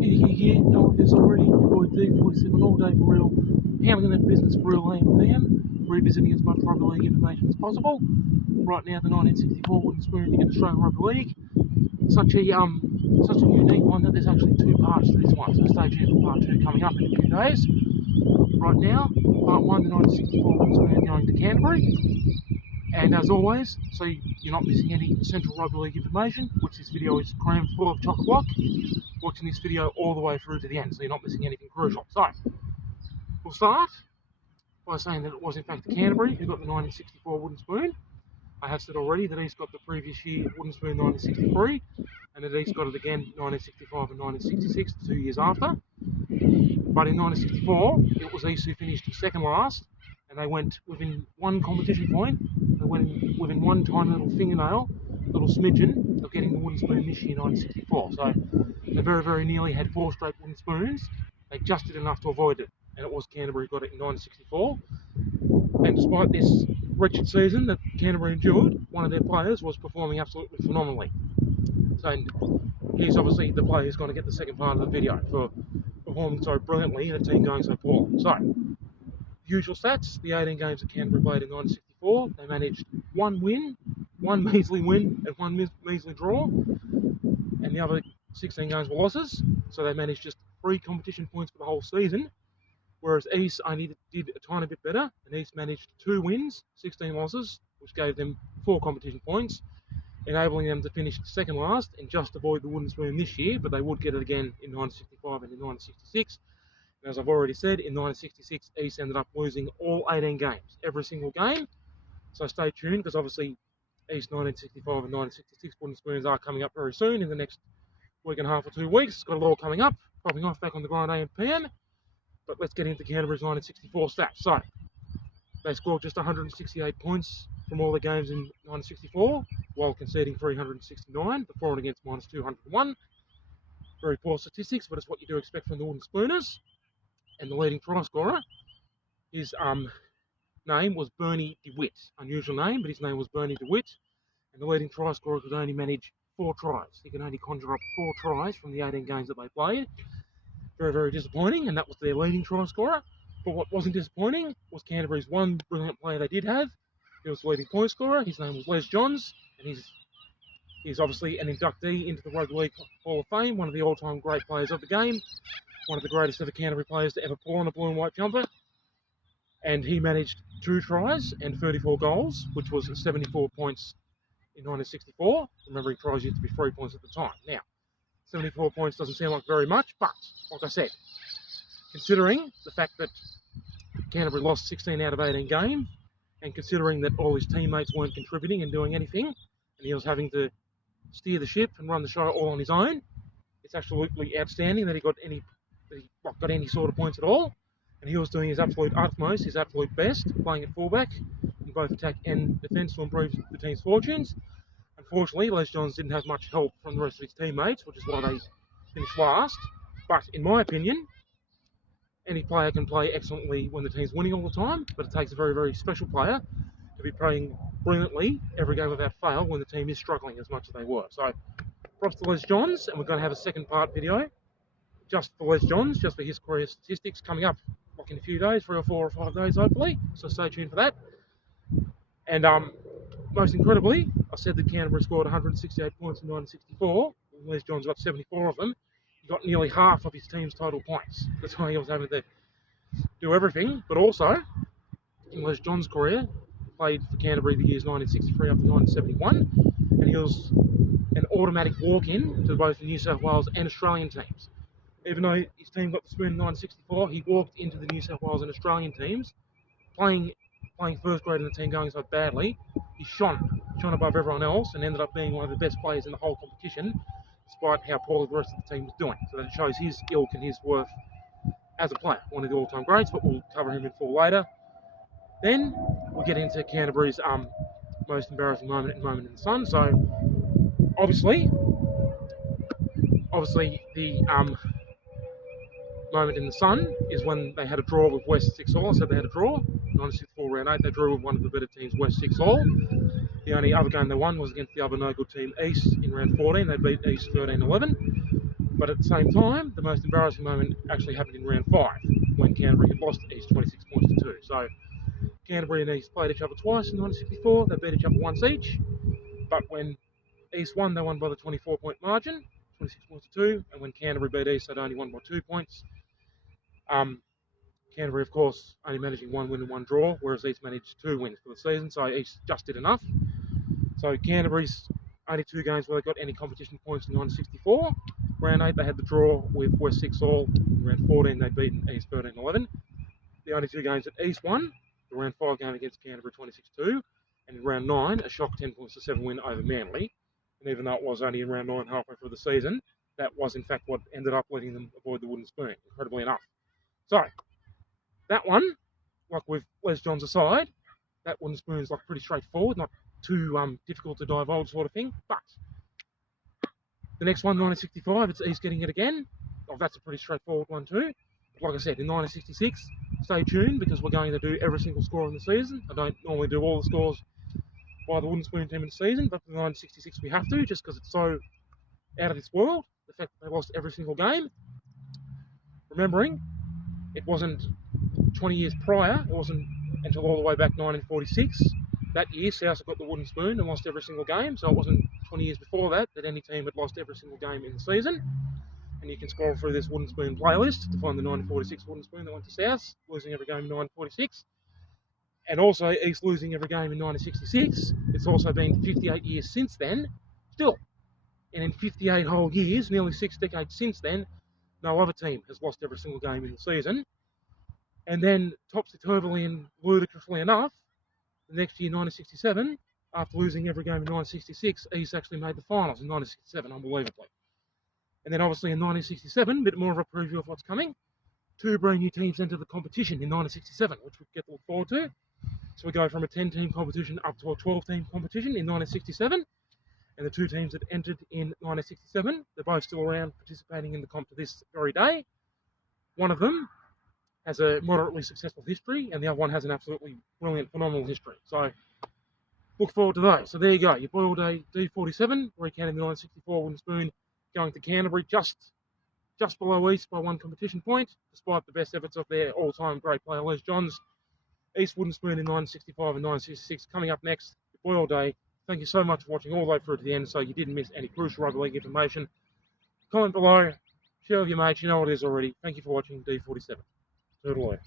Yeah, know this already. Boy D47 all day for real. Handling that business for real AM, revisiting as much rugby league information as possible. Right now, the 1964 wooden spoon in Australian Rugby League. Such a unique one that there's actually two parts to this one. So stay tuned for part 2 coming up in a few days. Right now, part 1, the 1964 wooden spoon going to Canterbury. And as always, so you're not missing any essential rugby league information, which this video is crammed full of chock a block, watching this video all the way through to the end, so you're not missing anything crucial. So, we'll start by saying that it was in fact Canterbury who got the 1964 wooden spoon. I have said already that he's got the previous year wooden spoon 1963, and that he's got it again 1965 and 1966, the 2 years after. But in 1964, it was East who finished second last, and they went within one competition point. They went within one tiny little fingernail, little smidgen, of getting the wooden spoon this year, 1964. So they very, very nearly had 4 straight wooden spoons. They just did enough to avoid it, and it was Canterbury who got it in 1964. And despite this wretched season that Canterbury endured, one of their players was performing absolutely phenomenally. So he's obviously the player who's going to get the second part of the video for performing so brilliantly in a team going so poor. So, usual stats: the 18 games that Canterbury played in 1964, they managed 1 win, 1 measly win, and 1 measly draw, and the other 16 games were losses. So they managed just 3 competition points for the whole season, whereas East only did a tiny bit better, and East managed 2 wins, 16 losses, which gave them 4 competition points, enabling them to finish second last and just avoid the wooden spoon this year, but they would get it again in 1965 and in 1966. And as I've already said, in 1966, East ended up losing all 18 games, every single game. So stay tuned, because obviously East 1965 and 1966 wooden spoons are coming up very soon, in the next week and a half or 2 weeks. It's got a lot coming up, popping off back on the grind AM PM. But let's get into Canterbury's 1964 stats. So they scored just 168 points from all the games in 1964, while conceding 369, the for and against minus 201. Very poor statistics, but it's what you do expect from the wooden spooners. And the leading try scorer, his name was Bernie DeWitt. Unusual name, but his name was Bernie DeWitt. And the leading try scorer could only manage 4 tries. He could only conjure up 4 tries from the 18 games that they played. Very, very disappointing, and that was their leading try scorer. But what wasn't disappointing was Canterbury's one brilliant player they did have. He was the leading point scorer. His name was Les Johns, and he's obviously an inductee into the Rugby League Hall of Fame, one of the all-time great players of the game, one of the greatest ever Canterbury players to ever pull on a blue and white jumper. And he managed 2 tries and 34 goals, which was 74 points in 1964. Remembering tries used to be 3 points at the time. Now, 74 points doesn't sound like very much, but like I said, considering the fact that Canterbury lost 16 out of 18 games, and considering that all his teammates weren't contributing and doing anything, and he was having to steer the ship and run the show all on his own, it's absolutely outstanding that he got any sort of points at all. And he was doing his absolute utmost, his absolute best, playing at fullback in both attack and defence to improve the team's fortunes. Unfortunately, Les Johns didn't have much help from the rest of his teammates, which is why they finished last. But in my opinion, any player can play excellently when the team's winning all the time, but it takes a very, very special player to be playing brilliantly every game without fail when the team is struggling as much as they were. So, props to Les Johns, and we're going to have a second part video just for Les Johns, just for his career statistics, coming up like in a few days, 3 or 4 or 5 days hopefully, so stay tuned for that. And most incredibly, I said that Canterbury scored 168 points in 1964, and Les Johns got 74 of them. He got nearly half of his team's total points. That's why he was having to do everything. But also, in Les Johns' career, he played for Canterbury the years 1963 up to 1971, and he was an automatic walk-in to both the New South Wales and Australian teams. Even though his team got the spoon in 1964, he walked into the New South Wales and Australian teams, playing first grade in the team going so badly. He shone above everyone else and ended up being one of the best players in the whole competition, despite how poorly the rest of the team was doing. So that shows his ilk and his worth as a player, one of the all-time greats, but we'll cover him in full later. Then we'll get into Canterbury's most embarrassing moment in the sun. So obviously the moment in the sun is when they had a draw with West 6 all. I said they had a draw. 1964 round 8, they drew with one of the better teams, West 6 all. The only other game they won was against the other no good team, East, in round 14. They beat East 13-11. But at the same time, the most embarrassing moment actually happened in round 5, when Canterbury had lost East 26 points to 2. So Canterbury and East played each other twice in 1964. They beat each other once each. But when East won, they won by the 24-point margin, 26 points to 2. And when Canterbury beat East, they only won by 2 points. Canterbury, of course, only managing 1 win and 1 draw, whereas East managed 2 wins for the season. So East just did enough. So Canterbury's only 2 games where they got any competition points in 1964. Round 8, they had the draw with West 6 all. In round 14, they'd beaten East 13-11. The only 2 games that East won, the round 5 game against Canterbury 26-2, and in round 9, a shock 10 points to 7 win over Manly. And even though it was only in round 9 halfway through the season, that was in fact what ended up letting them avoid the wooden spoon, incredibly enough. So, that one, like with Les Johns aside, that wooden spoon is like pretty straightforward, not too difficult to divulge sort of thing. But the next one, 1965, it's East getting it again. Oh, that's a pretty straightforward one too. But like I said, in 1966, stay tuned because we're going to do every single score in the season. I don't normally do all the scores by the wooden spoon team in the season, but for 1966 we have to, just because it's so out of this world, the fact that they lost every single game. Remembering, it wasn't 20 years prior, it wasn't until all the way back 1946. That year, South got the wooden spoon and lost every single game, so it wasn't 20 years before that any team had lost every single game in the season. And you can scroll through this wooden spoon playlist to find the 1946 wooden spoon that went to South, losing every game in 1946. And also East losing every game in 1966. It's also been 58 years since then, still. And in 58 whole years, nearly 6 decades since then, no other team has lost every single game in the season. And then, topsy-turvily and ludicrously enough, the next year, 1967, after losing every game in 1966, East actually made the finals in 1967, unbelievably. And then obviously in 1967, a bit more of a preview of what's coming, 2 brand new teams entered the competition in 1967, which we get to look forward to. So we go from a 10-team competition up to a 12-team competition in 1967. And the 2 teams that entered in 1967, they're both still around participating in the comp to this very day. One of them has a moderately successful history, and the other one has an absolutely brilliant, phenomenal history. So look forward to those. So there you go, your Boyle Day D47, recounting the 1964 wooden spoon, going to Canterbury, just below East by 1 competition point, despite the best efforts of their all-time great player, Les Johns. East wooden spoon in 1965 and 1966. Coming up next, your Boyle Day. Thank you so much for watching all the way through to the end, so you didn't miss any crucial rugby league information. Comment below, share with your mates, you know what it is already. Thank you for watching D47. Toodaloo.